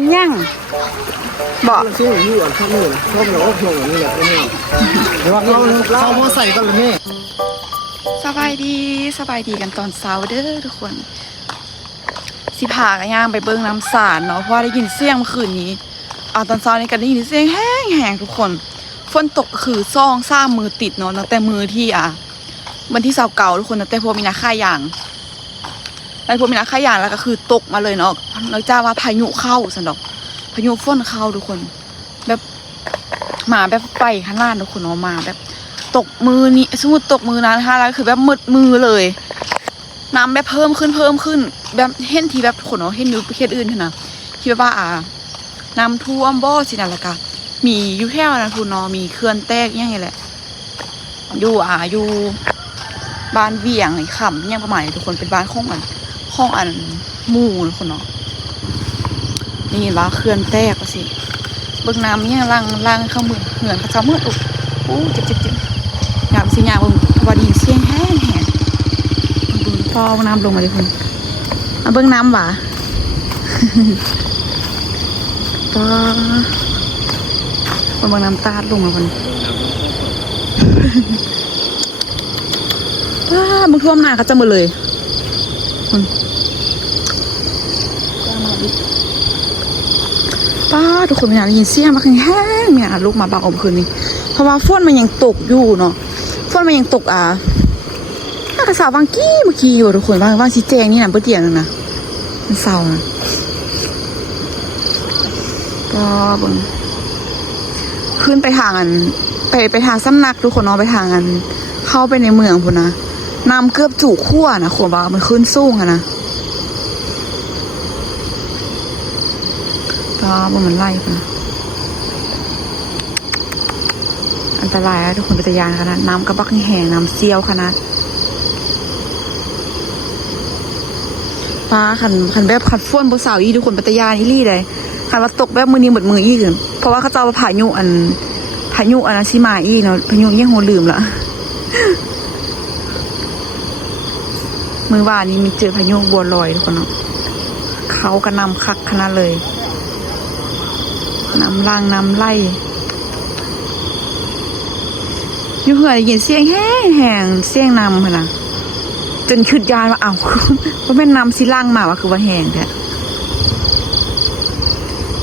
งย่างบอกเสียงอยู่ข้างนู้นชอบเราก็ชอบอย่างนี้แหละเนี่ยเดี๋ยวเราพอใส่กันเลยนี่สบายดีกันตอนเช้าเด้อทุกคนสิพากันย่างไปเบิ้งน้ำสารเนาะเพราะได้ยินเสียงเมื่อคืนนี้ตอนเช้านี้ก็ได้ยินเสียงแห้งทุกคนฝนตกคือ2-3 มือติดเนาะตั้งแต่มือที่วันที่29ทุกคนตั้งแต่พวกมีนาค่ายางแล้วพวกมีนาค่ายางแล้วก็คือตกมาเลยเนาะแล้วจ้าว่าพายุเข้าสันดอกพายุฝนเข้าทุกคนแบบมาแบบไปขนาดทุกคนเนาะมาแบบตกมือนี้สมมติตกมือนั้นค่ะแล้วคือแบบมืดมือเลยน้ำแบบเพิ่มขึ้นแบบเห็นทีแบบคนเนาะเห็นอยู่ประเทศอื่นนะที่แบบว่าน้ำท่วมบ่อสินะละกะมีอยู่แถวนั้นพูนเนาะมีเขื่อนแตกอย่างเงี้ยแหละอยู่บ้านเวียงไอ้ขำเนี่ยประมาณนี้ทุกคนเป็นบ้านของอันหมู่ทุกคนเนาะนี่ว่าเขื่อนแตกว่าสิเบิ่งน้ำเนี่ยล่างข้างมือเหมือนพระเจ้ามืดโอ้เจ็บอยากสิยาเบิ่งว่าดีเสียงแห้งดูฟองน้ำลงมาเลยคุณเบิ่งน้ำหวาก็เบิ่งน้ำตาดลงมาคุณมึงท่วมหน้าก็จะหมดเลยคุณป้าทุกคนอยากได้ยินเสียงมาแห้งเนี่ยลูกมาบักอมคืนนี้เพราะว่าฝนมันยังตกอยู่เนาะฝนมันยังตกถ้ากระสาวบางกี้เมื่อกี้อยู่ทุกคนบางชี้แจงนี่นะเพื่อเตียงนึงนะมันเศร้านะก็บนขึ้นไปทางไปทางสำนักทุกคนเนาะไปทางเข้าไปในเมืองพุ่นนะน้ำเกือบจู่ขั้วนะคนว่ามันขึ้นสูงนะก็มันไล่พุ่นนะอันตรายทุกคนเป็นตะยานขนาดน้ำกระบักแห้งน้ำเซียวขนาดป้าขันแบบขัดฝนบนเสาอีทุกคนเป็นตะยานอีลี่เลยขันว่าตกแบบมือนี้หมดมืออีกเพราะว่าเขาเจ้าพายุอันนั้นชิมาอีเนาะพายุยังโหลืมละมือว่านี้มีเจอพายุบัวลอยทุกคนเนาะเขาก็นำคักขนาดเลยน้ำล่างน้ำไล่อยู่เหื่อได้ยินเสียงแห้งเสียงนำนะจนคืดยานว่าว่าแม่นำสิล่างมาว่าคือว่าแห้งแท้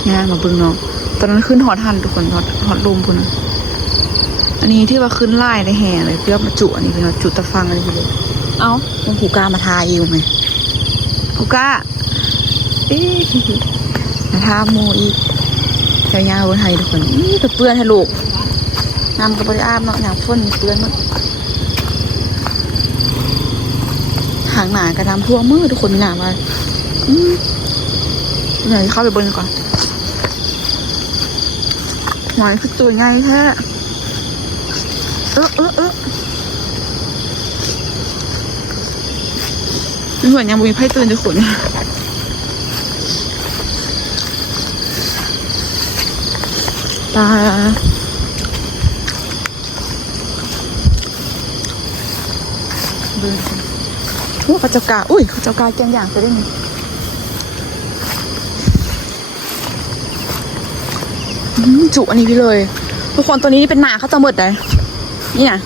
เนี่ยมาเบิ่งเนาะตอนนั้นขึ้นหอดทันทุกคนหอดลมพุ่นอันนี้ที่ว่าขึ้นไล่ในแห่เลยเพื่อมาจุอันนี้เป็นจุตะฟังอะไรเลยต้องผูกามาทาเอวไหมผูกามาทาโมอีกยาวๆไทยทุกคนแต่เปื้อนให้ลูกน้ำกับบริอาบเนาะน้ำฝนเปื้อนหมดหางหนากับน้ำท่วมมืดทุกคนมีหนามาเดี๋ยวเข้าไปบนก่อนหอยคือตัวใหญ่แท้เหมือนยังมีไพ่ตื่นจะขนตาดูเขาเจ้ากาเขาเจ้ากาแกงอย่างจะได้ไหมจุอันนี้พี่เลยทุกคนตัวนี้นี่เป็นหนาเขาจะหมดเลยนี่นะ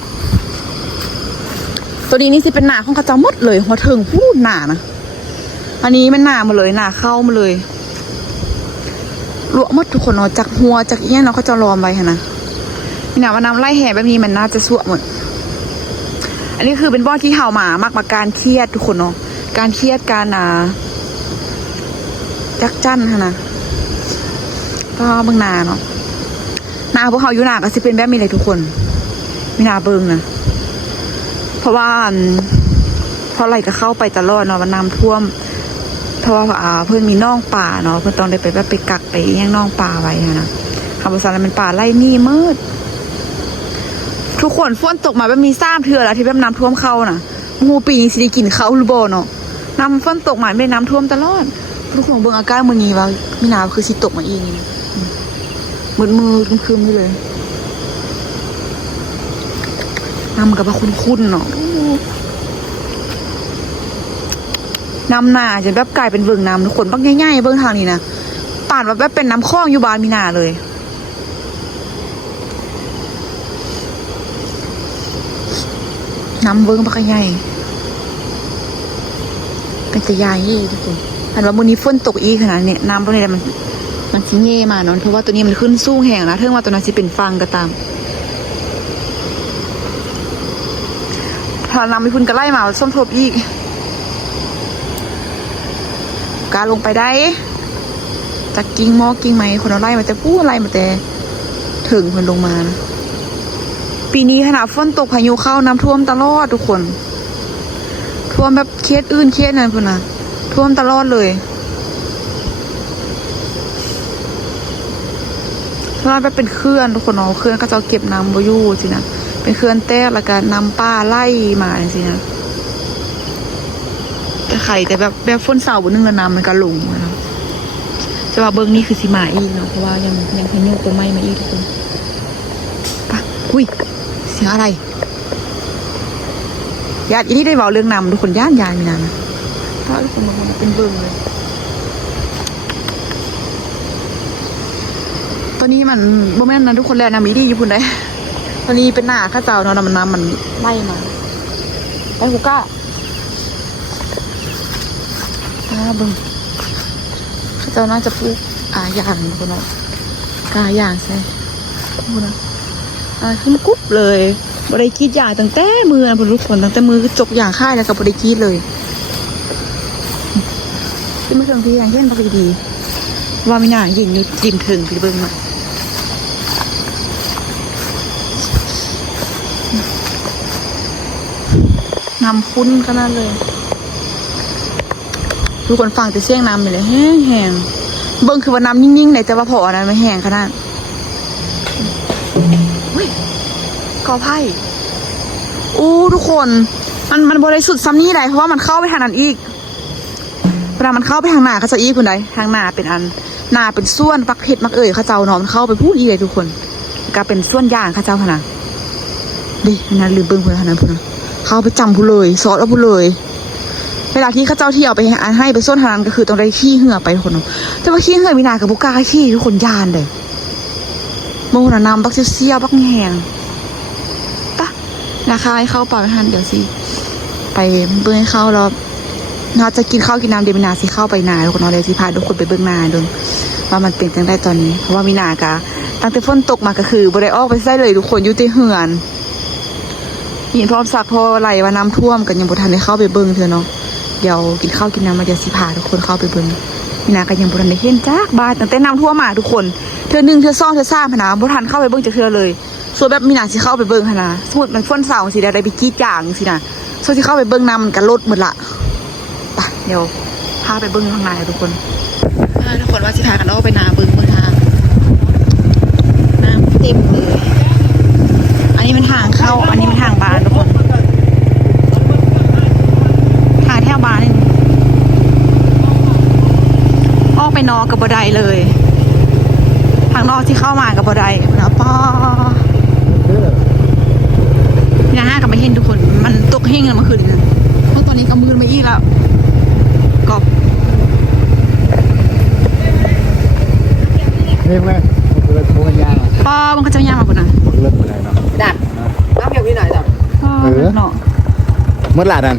ตัวนี้นี่สิเป็นหนาของเขาจะหมดเลยหัวเถิงพูดหนานะอันนี้มันหนามาเลยหนาเข้ามาเลยลวกหมดทุกคนเนาะจากหัวจากเอี้ยเนาะเขาจะรอมไว้นะนี่นะว่าน้ำไล่แห่แบบนี้มันน่าจะสวหมดอันนี้คือเป็นบ่อที่เห่ามามากมาการเครียดทุกคนเนาะการเครียดการจักจั่นนะก็เบิ่งนาเนาะนาพวกเขาอยู่นาก็จะเป็นแบบนี้เลยทุกคนมีนาเบิ่งนะเพราะว่าเพราะอะไรก็เข้าไปตลอดเนาะว่าน้ำท่วมเพราะว่าเพื่อนมีน่องป่าเนาะเพื่อนต้องได้ไปแบบไปกักไปแย่งน่องป่าไว้นะคำภาษาอะไรเป็นป่าไร่นี่มืดทุกคนฝนตกมาแบบมีซ้ำเถื่อแล้วที่แบบน้ำท่วมเข้าน่ะงูปีนี้สิได้กินเขาหรือบ่เนาะน้ำฝนตกมาไม่น้ำท่วมตลอดทุกคนเบิ่งอาการมือนี้ว่ามีนาคือสิตกมาอีกมือคืมนี่เลยน้ำกับว่าคุ้นๆเนาะน้ำหนาจะแบบกลายเป็นเบิ่งน้ำทุกคนบักง่ายๆเบิ่งทางนี้นะ ป่านว่าแบบเป็นน้ำคลองอยู่บ้านมีนาเลยน้ำเบิ้งปะกะใหญ่เป็นจะใหญ่ทุกคนอันว่ามื้อนี้ฝนตกอีกขนาดนี้น้ำตรงนี้มันสิเง่มาเนาะเพราะว่าตัวนี้มันขึ้นสูงแห้งนะเท่งว่าตัวนั้นสิเป็นฟังก็ตามพอน้ำมีพุ่นก็ไล่มาส้มทบอีกการลงไปได้จากกิ่งมอกิ่งไม้คนเอาไล่มาแต่ปู้ไล่มาแต่ถึงคนลงมานะปีนี้ขนาดฝนตกพายุเข้าน้ำท่วมตลอดทุกคนท่วมแบบเคสอื่นเคสนั้นพุ่นนะท่วมตลอดเลยเพราะว่าแบบเป็นเคลื่อนทุกคนเนาะเคลื่อนก็จะเก็บน้ำบอยู่สินะเป็นเคลื่อนแต้แล้วก็น้ำป้าไล่มาสินะแต่ไข่แต่แบบฝนเสาบนนึงแล้วน้ำมันก็ลงนะจะว่าเบิ้งนี่คือสิมาอีกเนาะเพราะว่ายังพายุตัวไม้มาอีกทุกคนปะอุ้ยเสียงอะไรญาติอีนี่ได้บอกเรื่องนำทุกคนย่านยายมีนานนะเพราะทุกคนบางคนเป็นเบิ้งเลยตอนนี้มันบ่แม่นนะทุกคนแล้วนะมีดีอยู่พุ่นได้ตอนนี้เป็นหน้าข้าเจ้าเนาะน้ำมันไล่มาไอ้หูก้าเบิ้งข้าเจ้าน่าจะปลูกอย่างคนเนาะกาอย่างใช่พูดนะขึ้นกุ๊บเลยบริกีดอย่างตั้งแต่มือนะทุกคนตั้งแต่มือจกอย่างค่ายแล้วกับบริกีดเลยที่มาถึงที่อย่างเช่นปกติว่ามีหน้ายินอยู่ริมถึงพี่เบิ้งมาน้ำคุ้นขนาดเลยทุกคนฟังแต่เสียงน้ำเลยแห้งเบิ้งคือว่าน้ำนิ่งๆไหนแต่ว่าพอนะไม่แห้งขนาดกอไผ่ทุกคนมันบริสุทธิ์ซ้ำนี่ได้เพราะว่ามันเข้าไปทางนั้นอีกเวลามันเข้าไปทางหน้าเขาจะอีกคุณใดทางหน้าเป็นหน้าเป็นส่วนปักเห็ดมักเขาเจ้าเนาะมันเข้าไปพูดอีเลยทุกคนก็เป็นส่วนย่างเขาเจ้าขนาดดินั่นลืมเบิ้งคนขนาดพูดนะเข้าไปจำพูเลยซอสเอาพูเลยเวลาที่เขาเจ้าที่เอาไปให้ไปส่วนทางนั้นก็คือต้องได้ขี้เหื่อไปทุกคนแต่ว่าขี้เหื่อมีนากับบุกาขี้ทุกคนยานเลยโมหน้ำบักเสี้ยวบักแห้งปะราคาให้เข้าป่าไปหันเดี๋ยวสิไปเบิ้งเข้าแล้วน่าจะกินข้าวกินน้ำเดี๋ยวมีนาสิเข้าไปนาทุกคนเดี๋ยวสิพาทุกคนไปเบิ้งนาดูว่ามันเป็นจังได้ตอนนี้เพราะว่ามีนากะตั้งแต่ฝนตกมาก็คือบริออกไปได้เลยทุกคนอยู่ที่เหือนยินพร้อมสักพอไหลว่าน้ำท่วมกันยังบ่ทันได้เข้าไปเบิ้งเถอะเนาะเดี๋ยวกินข้าวกินน้ำมาเดี๋ยวสิพาทุกคนเข้าไปเบิ้งมีนาก็ยังบ่ทันได้เห็นจักบ้านตั้งแต่น้ำท่วมมาทุกคนเธอหนึ่งเธอสองเธอสามพนะบ่ทันเข้าไปเบิ้งจากเธอเลยส่วนแบบมีนาสิเข้าไปเบิ้งพนะสมมติมันฝนเสาสิได้ไปกีดอย่างสินะส่วนที่เข้าไปเบิ้งน้ำมันก็ลดหมดละไปเดี๋ยวพาไปเบิ้งข้างในทุกคนทุกคนว่าสิพากันออกไปนาเบิ้งทางน้ำเต็มเลยอันนี้เป็นทางเข้าอันนี้เป็นทางบ้านทุกคนทางแถวบ้านนี่ออกไปนอกกับบ่ได้เลยทางนอกที่เข้ามากับบ่ได้นะป้าเนี่ยฮะกับไม่เห็นทุกคนมันตกเฮงเลยเมื่อคืนนี้นะเพราะตอนนี้ก็มืดมาอีกแล้วกบเฮ้ยแม่ผมเลยโทรกันยาป้ามันก็จะย่างมาปุ่นนะผมเลิกมาไหนเนาะดัดน้ำเกี่ยวที่ไหนดัดเนาะเมื่อไหร่ดัน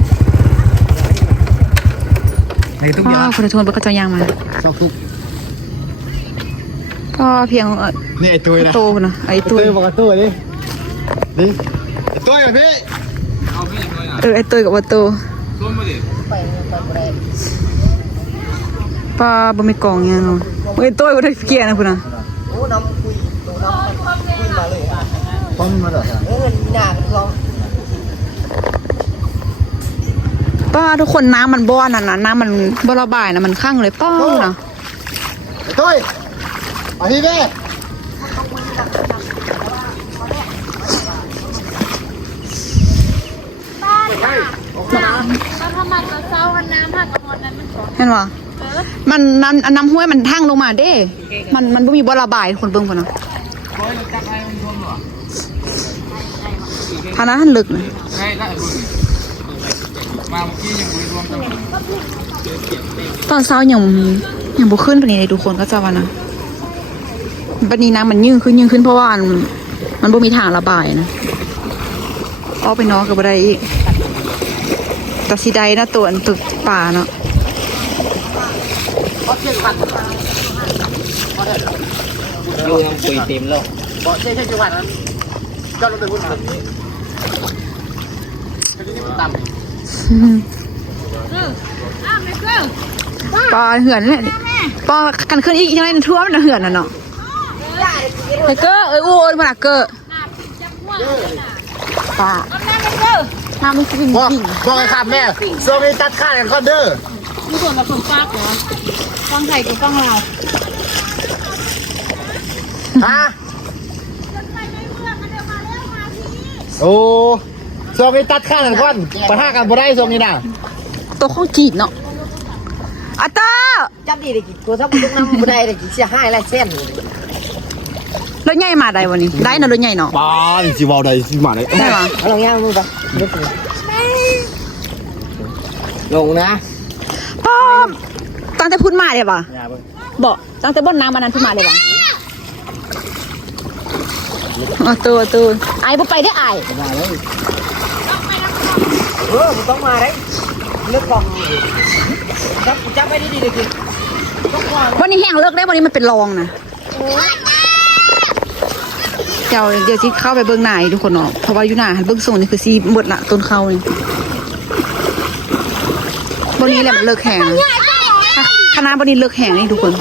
ในทุกอย่างคนทวนมันก็จะย่างมาซอกทุกก็เพียงนี่ไอตุ้ยนะโตนะไอตุ้ยบอกตุ้ยดิดิไอตุ้ยอ่ะพี่ไอตุ้ยกับว่าโตป้าบ่มีกล่องยังเนาะไอตุ้ยก็ได้เกียร์นะพุ่นนะโอ้น้ำคุยมาเลยพร้อมมาเหรอหนักลองป้าทุกคนน้ำมันบ้อนน่ะนะน้ำมันบ่ระบายนะมันข้างเลยป้านะไอตุ้ยเอาพี่เบ้เห็นปะมันน้ำห้วยมันทั้งลงมาเด้มันไม่มีบ่ระบายคนเบิ่งคนนะทางนั้นลึกเลย ตอนเช้ายังบ่ขึ้นปานนี้เลยทุกคนก็จะว่านะบัดนี้น้ำมันยิ่งขึ้นเพราะว่ามันบ่มีทางระบายนะออกไปนอกก็บ่ได้อีกแต่สิได้นะตัวอันตึกป่าเนาะ ดูปุ๋ยเต็มแล้วบอกใช่จังหวัดนั้นก็รถไปพุ่นแบบนี้ทีนี้มันต่ำ ปอเหือนแหละปอกันขึ้นอีกยังไงทั่วมันเหือนน่ะเนาะไทเกอร์อู้นมาเกอร์ป่าน้ำมันกิน บอกไอ้ครับแม่โซมีตัดขาดกันก็เด้อ มีส่วนผสมฟากเหรอฟังไทยกับฟังลาว ฮะโอ้โซมีตัดขาดกันก่อนปะทะกันบ่ได้โซมีน่ะ ตัวข้องจีดเนาะอัตตา จับดีเลยกี่กูถ้ามึงต้องนำกูได้เลยกี่เสียหายอะไรเส้น รถใหญ่มาได้วันนี้ได้นะรถใหญ่เนาะ บ้าสิวาวได้สิมาได้ ได้ปะ เอาลองย่างมึงไปลงนะ ป้อมตั้งแต่พูดมาเลยปะบอกตั้งแต่บนน้ำมันนั้นพูดมาเลยปะตัวไอ้บ่ไปได้ไอ้ มาเลย มึงต้องมาได้เลือกกล่องจับไปดีเลยกี่ วันนี้แห้งเลิกได้วันนี้มันเป็นรองนะเดี๋ยวที่เข้าไปเบื้องหน้าทุกคนเนาะเพราะว่าอยู่หน้าหันเบื้องสูงนี่คือซีหมดละต้นเข้านี่วันนี้แหละมันเลิกแห้งคณะวันนี้เลิกแห้งนี่ทุกคน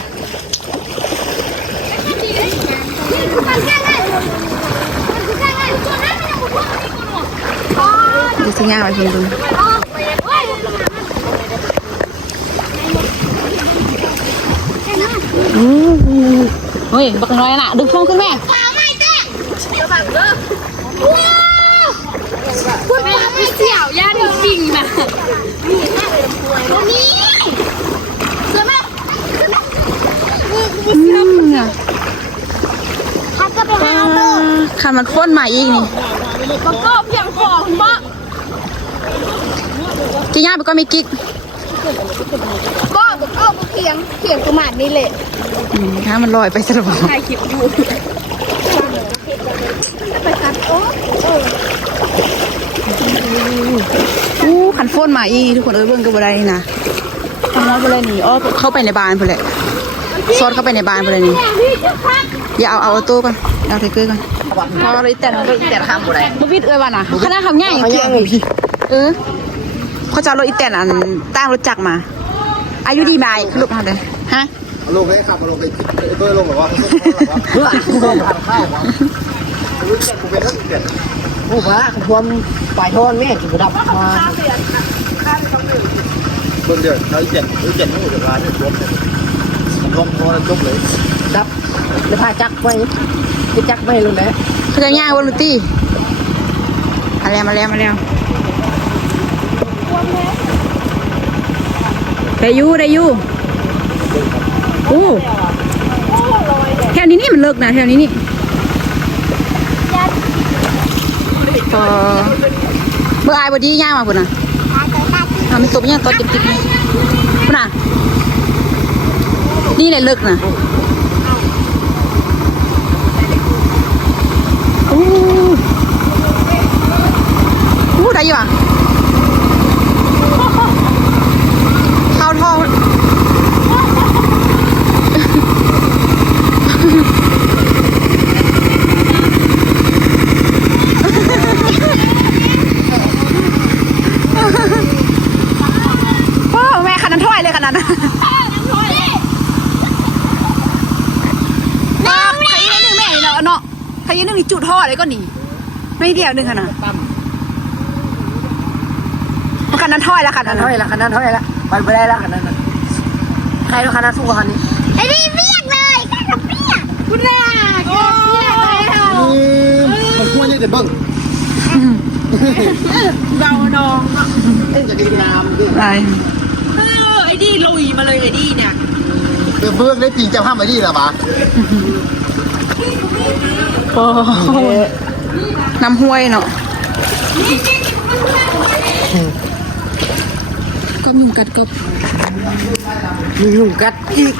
เดี๋ยวจะย่างไปเพิ่มดูเฮ้ยบักน้อยน่ะดึงช่วงขึ้นแม่ พูดแม่ไม่เสี่ยวย่าจริงๆนะนี่เสือแม่ เนี่ย ทักก็ไปหาตัว คันมันพ่นมาอีกนี่ มันก็เพียงของบ้า จะย่างไปก็ไม่กิ๊ก ก็เพียงประมาณนี้แหละ ถ้ามันลอยไปสระบอก ถ่ายคลิปอยู่ไปตัดโอ้ คันพ่นมาอีกทุกคนเบิ่งก็บ่ได้นี่นะทำน้อยไปเลยนี่อ้อเข้าไปในบ้านเพื่อแหละซอดเข้าไปในบ้านเพื่อเลยนี่อย่าเอาตู้ก่อนเอาไทเกอร์ก่อนพอเลยแต่เราอีแต่ทำบ่ได้บ่วิดเอ้ยว่าน่ะคณะทำง่ายอย่างเดียวเขาจะเอารถอีแต่อันตั้งรถจักรมาอายุดีไหมลูกมาเลยฮะ ลงเลยครับลงไปตัวลงแบบว่าเพื่อทำข้าวรู้จักกูเป็นทั้งเด็ด โอ้บ้าขบวนปลายทอนแม่กี่ดับมา คนเดียวเราเจ็ดนู่นเดี๋ยวร้านนี่รวมรวมพอแล้วจบเลย ดับแล้วพาจักไปจักไปเลยนะ เขาจะย่างวอลลุ่ตี้มาแล้วได้อยู่โอ้แถวนี้นี่มันเลิกนะแถวนี้นี่เมื่อไอ้บอดี้ย่างมาปุ่นน่ะทำเป็นตัวย่างตัวจิบๆนี่ปุ่นน่ะนี่เลยเลิกนะได้อยู่อ่ะเข้าท่อแม่ขนาดถ้อยเลยขนาดนั้นใครยืนหนึ่งแม่เนาะเนาะใครยืนหนึ่งนี่จุดท่อเลยก็หนีไม่เดียวหนึ่งขนาดขนาดถ้อยแล้วขนาด เท่าไหร่ละขนาดเท่าไหร่ละไปได้ละขนาดนั้นใครขนาดสู้กันนี่ ไอ้นี่เปียกเลยแค่กับเปียกคุณแม่เปียกเลยค่ะ มันควรจะเบิ้ง เราดอง จะกินน้ำดิ อะไร ไอ้นี่ลุยมาเลยไอ้นี่เนี่ย เดี๋ยวเบิ้งได้ปีจะห้ามไอ้นี่หรอปะ น้ำห้วยเนาะ อบยุงกัดกบ มียุงกัดอีก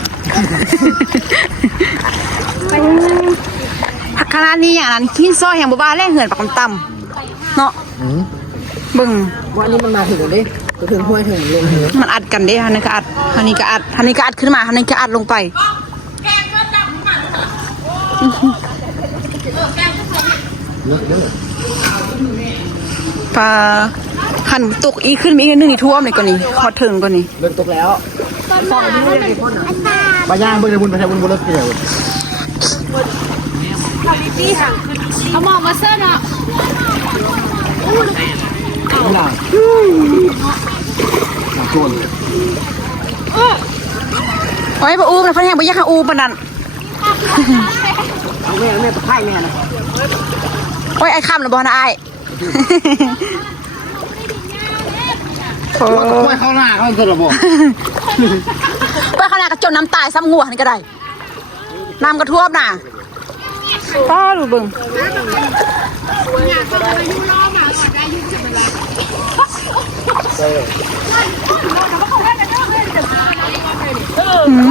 ขนาดนี้อย่างนั้นขี้ซ้อยอย่างบ่บ้าแล่เหือนปากต่ำเนาะเบิ่ง วันนี้มันมาถึงดิก็ถึงห้วยถึงลงเหว มันอัดกันเด้อันนี้ก็อัดอันนี้ก็อัดอันนี้ก็อัดขึ้นมาอันนี้ก็อัดลงไปปลาหันตกอีขึ้นมีอีกนึงนี่ท่วมเลยก่อนนี่ขอถึงก่อนนี่ เริ่มตกแล้ว ตอนนี้มันอันตา ปลาย่างเบิ่งในบุญไปใช้บุญบุญเลิกเกี่ยว เอาหมอมาเสื้อเนาะ ไม่ได้โจร โอ้ยบ่อูนะเพิ่นแห้งบ่อยากให้อูปานนั้น แม่ตะไคร่แม่นะ โอ้ยไอ้ค่ำแล้วบ่นะอ้าย โอ้ ไม่เข้าหน้าเขาจะระบบ ไปขนาดกระจนน้ำตายซ้ำงัวนี่ก็ได้น้ำกระท่วมน่ะป้าดูเบิ่ง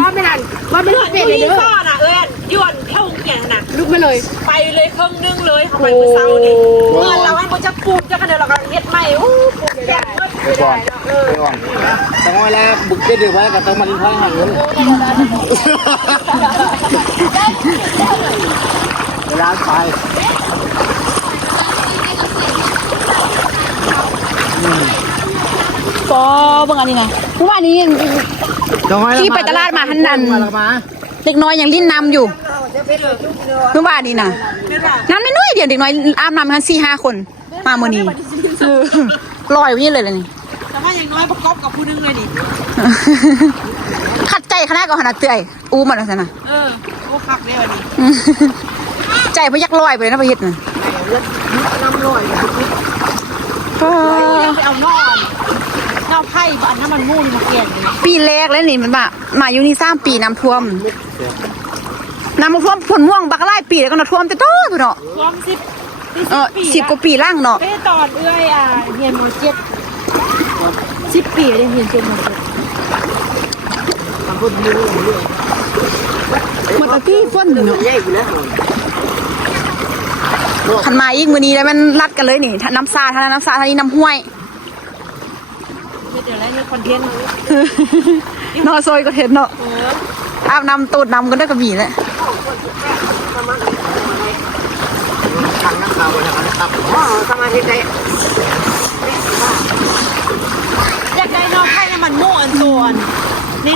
ว่าไม่ทันเด็ดเลยเด้อ พ่อน่ะยวนเท่าแก่น่ะ ลุกมาเลย ไปเลยครึ่งนึงเลยเขาไปเมื่อเช้านี่เงินเราให้มันจะปูดจะกันเดี๋ยวเรากำลังเฮ็ดใหม่ปูดใหญ่ ไปก่อนไปก่อนแต่ว่าแล้วบุกเก็ตเดือดไว้กับต้องมาลิ้นท้องหันเงินร้านไป ปอเบิ่งอันนี้นะเมื่อวานนี้ที่ไปตลาดมาหันนันเด็กน้อยยังลิ้นน้ำอยู่เมื่อวานนี้นะน้ำน้อยๆเดียวเด็กน้อยอาบน้ำกัน4-5 คนมาเมื่อนี้ลอยวิ่งเลยนี่ แต่ว่าอย่างน้อยประกอบกับผู้นึงเลยดิ ขัดใจขนาดก็ขนาดเตื่อยอูมันแล้วนะ โอ้คักเลยวันนี้ ใจพยักลอยไปเลยนะประเทศน่ะ น้ำลอย ไปเอานอกไผ่บ้านน้ำมันมูนมาเกลี่ยนเลย ปีแรกแล้วนี่มันมาอยู่นี่3 ปีน้ำท่วมน้ำมาท่วมฝนม่วงบักไล่ปีแล้วก็น้ำท่วมแต่โตพุ่นเนาะ รวม10 กว่าปีล่างเนาะ ไม่ตอนเฮียนโมเจ็ด10 ปีเลยเฮียนเจ็ดโมเจ็ด มันตะกี้ฝนเนาะ ใหญ่อยู่แล้ว ขันมาอีกมื้อนี้แล้วมันรัดกันเลยนี่น้ำซาทางน้ำซาทางนี้น้ำห้วย เดี๋ยวแล้วเนี่ยคอนเทนต์ นอซอยก็เห็นเนาะอาบน้ำตูดน้ำก็ได้กระบี่แหละ ทางนักข่าวมาทางนักข่าว สมาธิใจ อยากได้นอกไผ่น้ำมันมูนส่วน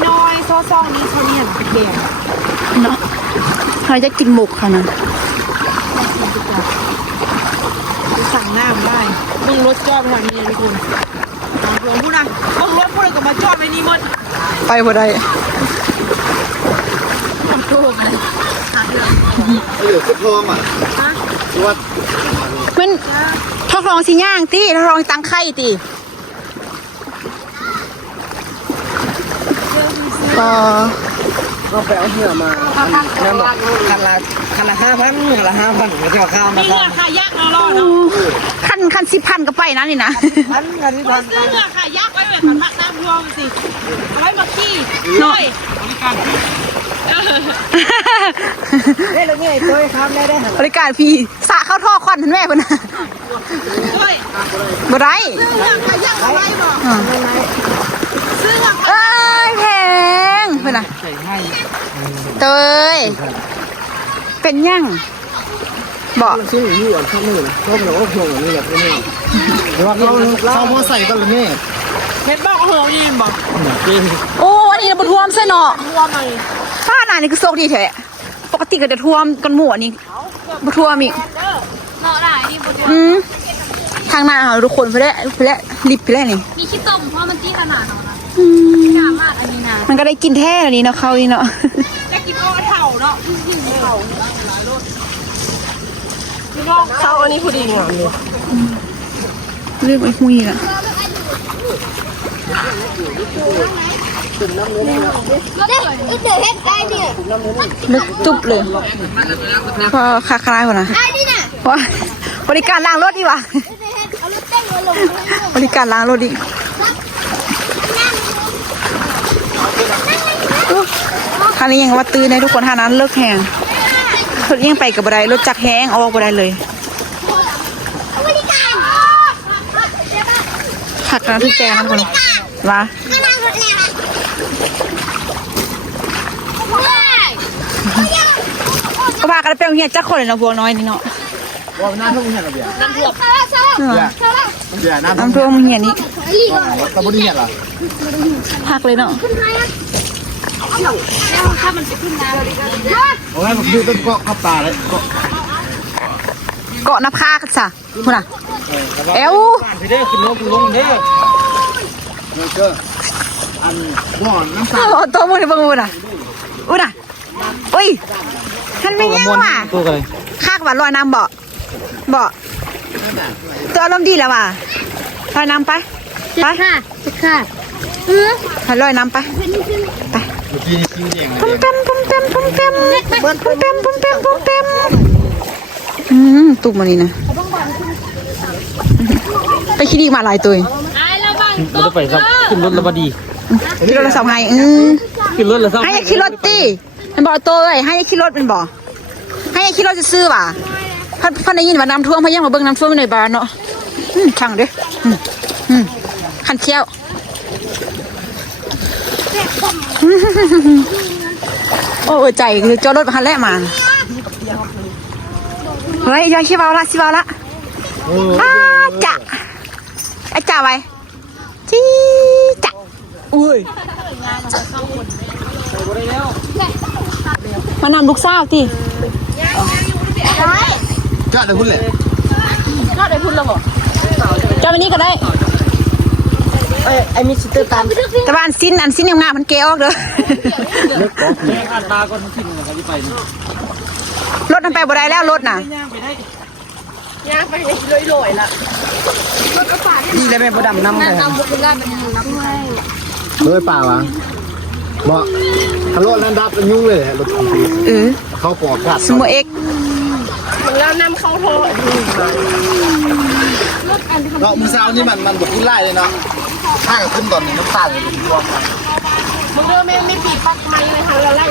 น้อยๆซองนี้เขาเนี่ยเป็นแดง เนาะเขาจะกินหมกค่ะนะ สั่งน้ำได้มึงรถจอดไปทางนี้ทุกคนหลวงพูดนะมึงรถพูดเลยกับมาจอดไว้นี่หมด ไปบ่ได้ ทำโกงอะไร เหลือขึ้นทองอ่ะวัด มันทอดรองสิย่างตีทอดรองตังไข่ตีก็ ก็ไปเอาเหือมาน้ำคันละ5,000เหนือละ5,000ไม่ใช่ข้าวมา นี่ราคายักษ์เราล่อเนาะ คัน10,000ก็ไปนะนี่นะ คันที่ทัน ซื้อราคายักษ์ไว้แบบขันพักน้ำท่วมสิเอาไว้มาขี้น้อยบริการ เฮ้ยแล้วนี่ตัวครับได้ บริการฟรีสระเข้าท่อควันทันแม่เพิ่นน่ะ ด้วย บ่ได้ ซื้อราคายักษ์เอาไว้บอกซื้อราคา เอ้ยแพงเพิ่นน่ะเตยเป็นยังบอก ซึ่งอยู่อ่ะข้างนู้นชอบหนูก็พวงอย่างนี้แบบนี้ หรือว่าเขาพอใส่กันเลยนี่ เห็ดบอกเหรอยินบอก โอ้อันนี้บ่ท่วมใส่เนาะ ท่วมเลย ถ้าหน้านี่คือโชคดีแท้ปกติก็จะท่วมกันหมู่อันนี้บ่ท่วมอีก เนาะได้นี่บ่ ทางหน้าเราทุกคนไปแล้วรีบไปแล้วนี่ มีขี้ต้มเพราะมันกี้ขนาดเนาะนะสามารถอันนี้นะ มันก็ได้กินแท้อันนี้เนาะเขานี่เนาะ จะกินอ้อเถ่าเนาะเถ่าพี่น้องเถ่าอันนี้พอดีงามเลย เรื่องไอ้หุยน่ะ เด็กเด็กได้เนี่ย ลึกตุ๊บเลยพอคาคลายกว่านะ ไอ้นี่น่ะ ว่าบริการล้างรถดีกว่า เอาลูกเต้นมาลง บริการล้างรถดี นั่ง ทางนี้ยังว่าตื้อในทุกคนทางนั้นเลิกแหงรถยังไปกับบัไดรถจักรแห้งเอาออกบัไดเลย บริการ ผักน้ำพริกแกงน้ำคนว่า ก็นั่งรถแล้ว ก็พากันไปโรงเรียนจักคนเลยเนาะพวกน้อยนี่เนาะ ว่าหน้าทุ่งเห็นหรอเบียร์ น้ำท่วมเบียร์หน้าทุ่ง น้ำท่วมเหียนี่ ตะบุรีเห็นหรอ ผักเลยเนาะ ขึ้นไงอ่ะถ้ามันจะขึ้นมาเลยก็ได้ โอ้ยมันคือต้นเกาะขับตาเลยเกาะ เกาะน้ำพากันซะพูดน่ะเอว พี่เด้อขึ้นลงเด้อ มันก็อันบ่อนน้ำตา ตัวมึงนี่เบิ่งมึงน่ะอุ้ยน่ะอุ้ยท่านไม่แย่ว่ะ ตัวกันเลย คากว่าลอยน้ำเบาะตัวอารมณ์ดีแล้วว่ะลอยน้ำไปไป ค่ะไปลอยน้ำไปไป เมื่อกี้นี่คิ้วเอง ปุ่มเต็มปุ่มเต็มปุ่มเต็มปุ่มเต็มปุ่มเต็มปุ่มเต็มตุ่มมันนี่นะไปคิดดีมาหลายตัว มันจะไปครับขึ้นรถแล้วพอดี คิดรถละสองไงขึ้นรถแล้วซ้ำ ให้ยาคิดรถตีมันบอกตัวเลยให้ยาคิดรถเป็นบอกให้ยาคิดรถจะซื้อว่ะพันได้ยินว่าน้ำท่วมพะยังมาเบิ่งน้ำท่วมในบ้านเนาะช่างเด้ขันเที่ยวโอ้ใจคือจอดรถพันแรกมาเฮ้ยยายชิบเอาละจ่ะไอ้จ่าไว้จี้จ่ะอุ้ยมานำลูกสาวตี จ้าเดี๋ยวพูดเลย จอวันนี้ก็ได้ ไอ้มิสเตอร์ตาม แต่ว่าอันสิ้นงามๆมันเกออกเด้อ แม่อันตาก่อนขึ้นนะครับที่ไปนี่ รถมันไปบ่ได้แล้วรถน่ะ ย่างไปได้ย่างไปลอยๆละ นี่ได้แม่ประดำน้ำเลย เฮ้ยป่าวะบอกทะเลาะนั่นดับยุ่งเลยรถ เขาปอกกัด สมเอ็ก แล้วนำเข้าโทษ เนาะมือเช้านี่มันบอกขึ้นไล่เลยเนาะข้างขึ้นตอนนี้น้ำตาลเลย มึงเดินไม่ปีปักไม้เลยทางเราไล่